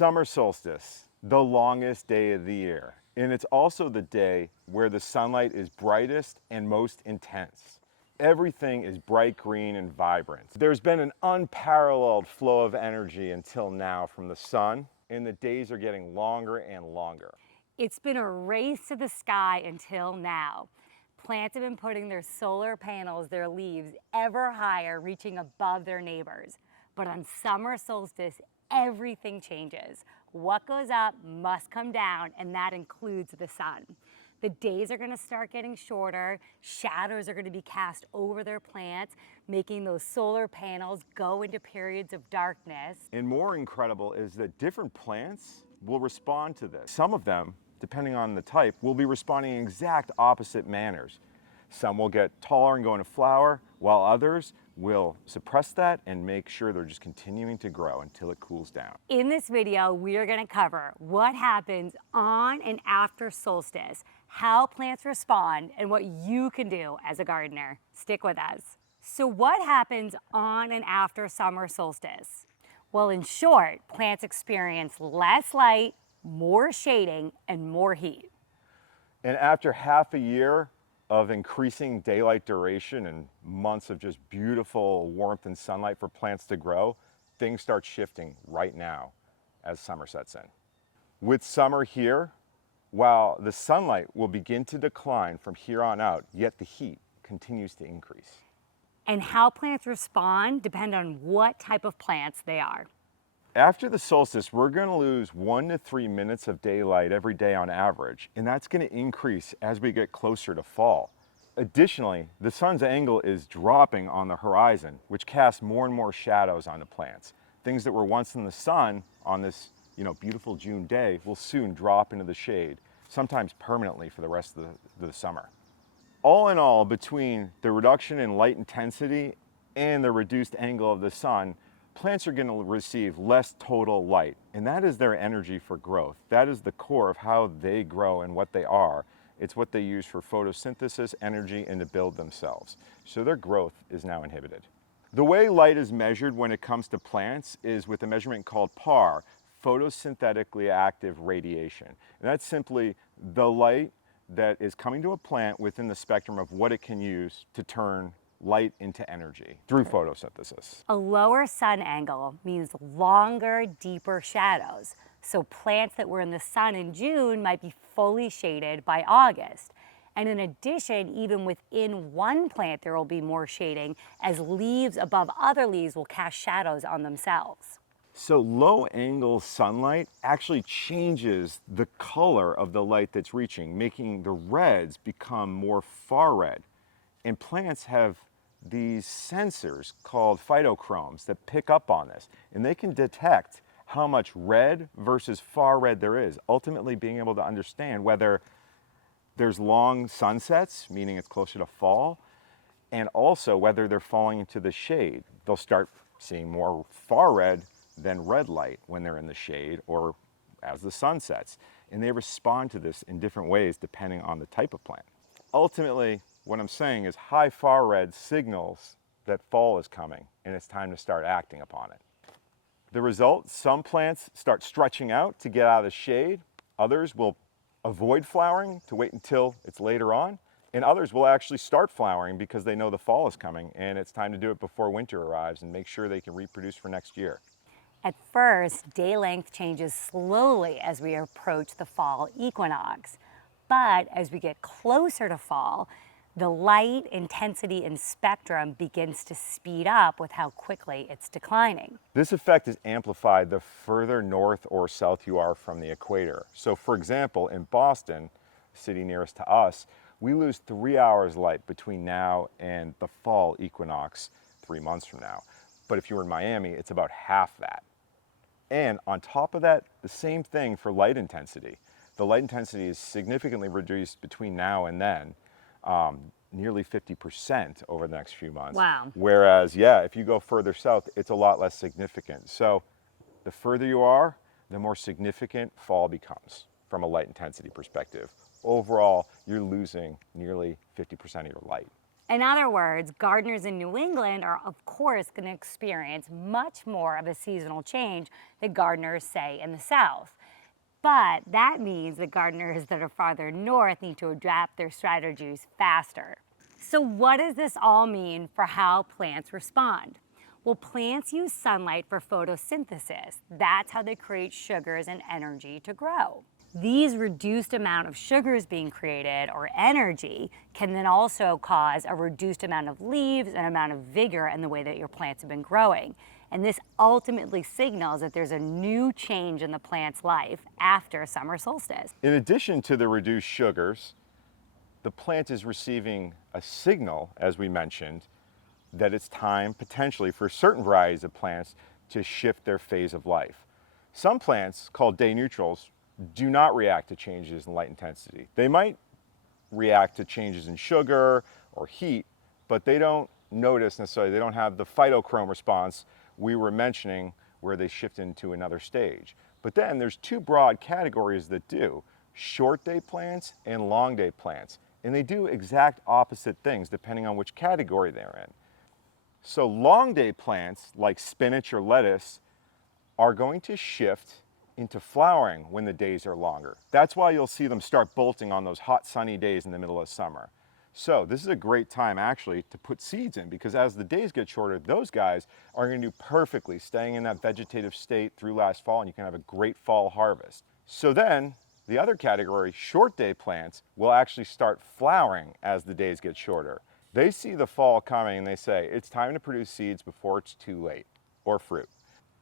Summer solstice, the longest day of the year. And it's also the day where the sunlight is brightest and most intense. Everything is bright green and vibrant. There's been an unparalleled flow of energy until now from the sun, and the days are getting longer and longer. It's been a race to the sky until now. Plants have been putting their solar panels, their leaves, ever higher, reaching above their neighbors. But on summer solstice, everything changes. What goes up must come down, and that includes the sun. The days are going to start getting shorter, shadows are going to be cast over their plants, making those solar panels go into periods of darkness. And more incredible is that different plants will respond to this. Some of them, depending on the type, will be responding in exact opposite manners. Some will get taller and go into flower, while others will suppress that and make sure they're just continuing to grow until it cools down. In this video, we are going to cover what happens on and after solstice, how plants respond, and what you can do as a gardener. Stick with us. So what happens on and after summer solstice? Well, in short, plants experience less light, more shading, and more heat. And after half a year of increasing daylight duration and months of just beautiful warmth and sunlight for plants to grow, things start shifting right now as summer sets in. With summer here, while the sunlight will begin to decline from here on out, yet the heat continues to increase. And how plants respond depend on what type of plants they are. After the solstice, we're going to lose 1 to 3 minutes of daylight every day on average, and that's going to increase as we get closer to fall. Additionally, the sun's angle is dropping on the horizon, which casts more and more shadows on the plants. Things that were once in the sun on this, beautiful June day will soon drop into the shade, sometimes permanently for the rest of the summer. All in all, between the reduction in light intensity and the reduced angle of the sun, plants are going to receive less total light, and that is their energy for growth. That is the core of how they grow and what they are. It's what they use for photosynthesis, energy, and to build themselves. So their growth is now inhibited. The way light is measured when it comes to plants is with a measurement called PAR, photosynthetically active radiation. And that's simply the light that is coming to a plant within the spectrum of what it can use to turn light into energy through photosynthesis. A lower sun angle means longer, deeper shadows. So plants that were in the sun in June might be fully shaded by August. And in addition, even within one plant, there will be more shading as leaves above other leaves will cast shadows on themselves. So low angle sunlight actually changes the color of the light that's reaching, making the reds become more far red. And plants have these sensors called phytochromes that pick up on this, and they can detect how much red versus far red there is, ultimately being able to understand whether there's long sunsets, meaning it's closer to fall, and also whether they're falling into the shade. They'll start seeing more far red than red light when they're in the shade or as the sun sets, and they respond to this in different ways depending on the type of plant. Ultimately, what I'm saying is high far red signals that fall is coming and it's time to start acting upon it. The result, some plants start stretching out to get out of the shade, others will avoid flowering to wait until it's later on, and others will actually start flowering because they know the fall is coming and it's time to do it before winter arrives and make sure they can reproduce for next year. At first, day length changes slowly as we approach the fall equinox. But as we get closer to fall, the light intensity and spectrum begins to speed up with how quickly it's declining. This effect is amplified the further north or south you are from the equator. So for example, in Boston, city nearest to us, we lose 3 hours light between now and the fall equinox 3 months from now. But if you were in Miami, it's about half that. And on top of that, the same thing for light intensity. The light intensity is significantly reduced between now and then, nearly 50% over the next few months. Wow. Whereas, if you go further south, it's a lot less significant. So the further you are, the more significant fall becomes from a light intensity perspective. Overall, you're losing nearly 50% of your light. In other words, gardeners in New England are of course going to experience much more of a seasonal change than gardeners, say, in the South. But that means that gardeners that are farther north need to adapt their strategies faster. So what does this all mean for how plants respond? Well, plants use sunlight for photosynthesis. That's how they create sugars and energy to grow. These reduced amount of sugars being created, or energy, can then also cause a reduced amount of leaves and amount of vigor in the way that your plants have been growing. And this ultimately signals that there's a new change in the plant's life after summer solstice. In addition to the reduced sugars, the plant is receiving a signal, as we mentioned, that it's time potentially for certain varieties of plants to shift their phase of life. Some plants, called day neutrals, do not react to changes in light intensity. They might react to changes in sugar or heat, but they don't notice necessarily, they don't have the phytochrome response we were mentioning where they shift into another stage. But then there's two broad categories that do: short day plants and long day plants. And they do exact opposite things depending on which category they're in. So long day plants like spinach or lettuce are going to shift into flowering when the days are longer. That's why you'll see them start bolting on those hot sunny days in the middle of summer. So this is a great time actually to put seeds in, because as the days get shorter, those guys are going to do perfectly staying in that vegetative state through last fall, and you can have a great fall harvest. So then the other category, short day plants, will actually start flowering as the days get shorter. They see the fall coming and they say, it's time to produce seeds before it's too late, or fruit.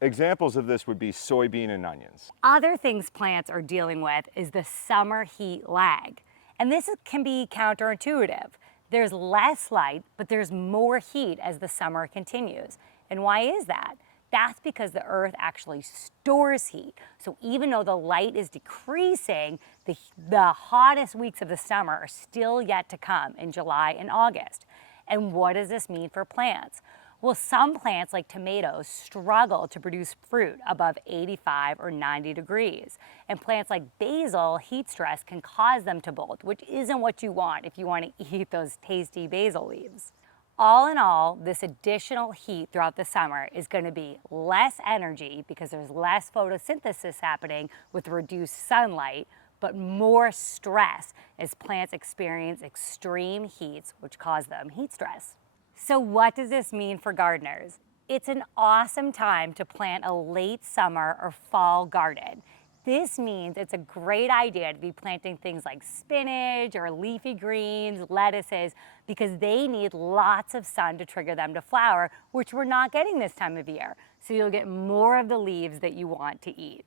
Examples of this would be soybean and onions. Other things plants are dealing with is the summer heat lag. And this can be counterintuitive. There's less light, but there's more heat as the summer continues. And why is that? That's because the earth actually stores heat. So even though the light is decreasing, the hottest weeks of the summer are still yet to come in July and August. And what does this mean for plants? Well, some plants like tomatoes struggle to produce fruit above 85 or 90 degrees. And plants like basil, heat stress can cause them to bolt, which isn't what you want if you want to eat those tasty basil leaves. All in all, this additional heat throughout the summer is going to be less energy because there's less photosynthesis happening with reduced sunlight, but more stress as plants experience extreme heats, which cause them heat stress. So what does this mean for gardeners? It's an awesome time to plant a late summer or fall garden. This means it's a great idea to be planting things like spinach or leafy greens, lettuces, because they need lots of sun to trigger them to flower, which we're not getting this time of year. So you'll get more of the leaves that you want to eat.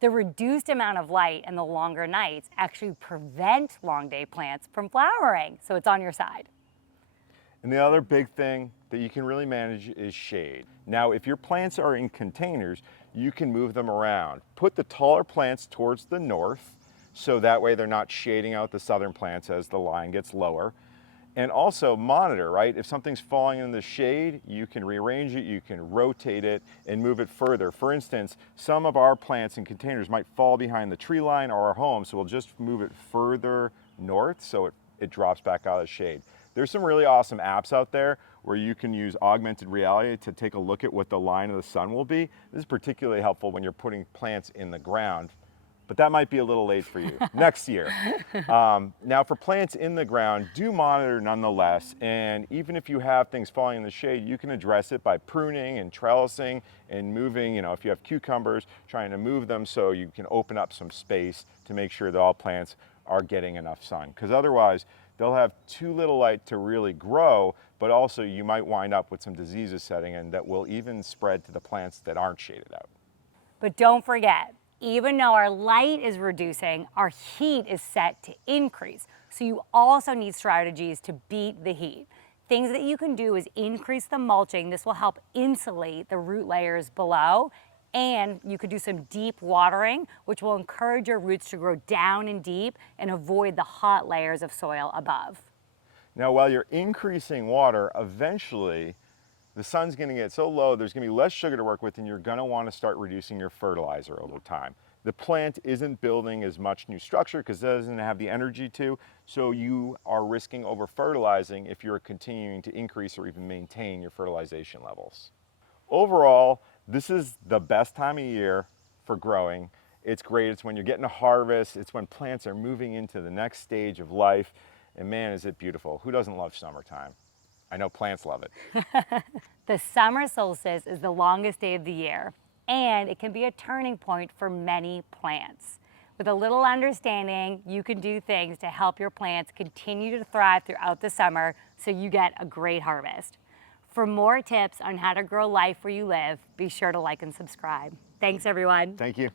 The reduced amount of light and the longer nights actually prevent long day plants from flowering, so it's on your side. And the other big thing that you can really manage is shade. Now, if your plants are in containers, you can move them around. Put the taller plants towards the north, so that way they're not shading out the southern plants as the line gets lower. And also monitor, right? If something's falling in the shade, you can rearrange it, you can rotate it and move it further. For instance, some of our plants in containers might fall behind the tree line or our home, so we'll just move it further north so it drops back out of the shade. There's some really awesome apps out there where you can use augmented reality to take a look at what the line of the sun will be. This is particularly helpful when you're putting plants in the ground, but that might be a little late for you next year. Now for plants in the ground, do monitor nonetheless, and even if you have things falling in the shade, you can address it by pruning and trellising and moving, if you have cucumbers, trying to move them so you can open up some space to make sure that all plants are getting enough sun, because otherwise they'll have too little light to really grow, but also you might wind up with some diseases setting in that will even spread to the plants that aren't shaded out. But don't forget, even though our light is reducing, our heat is set to increase. So you also need strategies to beat the heat. Things that you can do is increase the mulching. This will help insulate the root layers below. And you could do some deep watering, which will encourage your roots to grow down and deep and avoid the hot layers of soil above. Now, while you're increasing water, eventually the sun's gonna get so low, there's gonna be less sugar to work with, and you're gonna wanna start reducing your fertilizer over time. The plant isn't building as much new structure because it doesn't have the energy to, so you are risking over fertilizing if you're continuing to increase or even maintain your fertilization levels. Overall, this is the best time of year for growing. It's great, it's when you're getting a harvest, it's when plants are moving into the next stage of life, and man, is it beautiful. Who doesn't love summertime? I know plants love it. The summer solstice is the longest day of the year, and it can be a turning point for many plants. With a little understanding, you can do things to help your plants continue to thrive throughout the summer so you get a great harvest. For more tips on how to grow life where you live, be sure to like and subscribe. Thanks, everyone. Thank you.